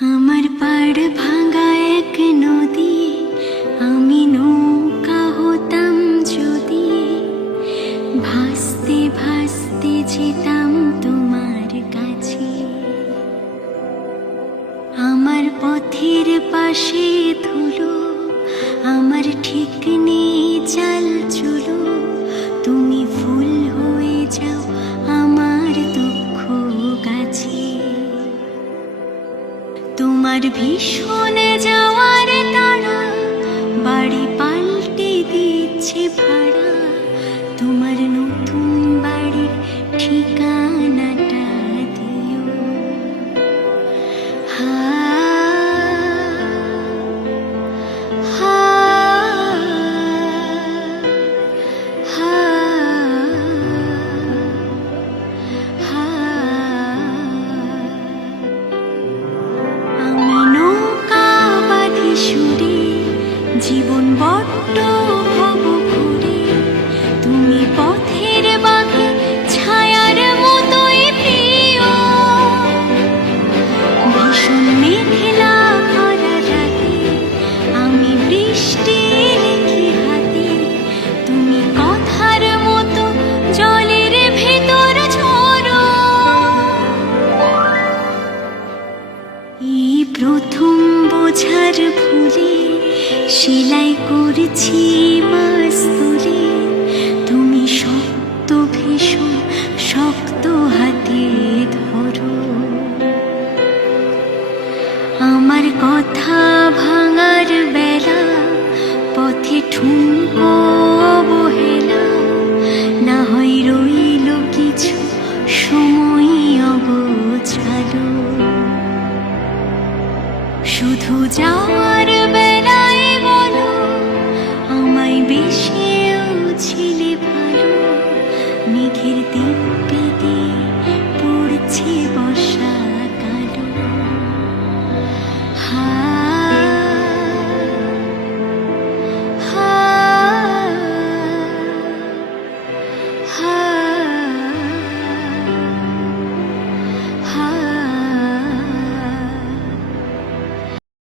হাড় ভাঙা এক নদী, আমি নৌকা হতাম যদি। ভাসতে ভাসতে যেতাম তোমার কাছে। আমার পথের পাশে ধুলো, আমার ঠিক তোমার ভীষণ যাওয়ার তারা বাড়ি পাল্টে দিচ্ছে ভাড়া। তোমার নতুন বাড়ির ঠিকানাটা দিও। হা প্রথম বোঝার ভুলে সেলাই করেছি মাস্তুলে তুমি শক্ত ভীষণ শক্ত হাতে ধরো। আমার কথা ভাঙার বেলা পথে ঠুনকো অবহেলা। না হয় রইল কিছু সময় দিব্যি দিয়ে পড়ছে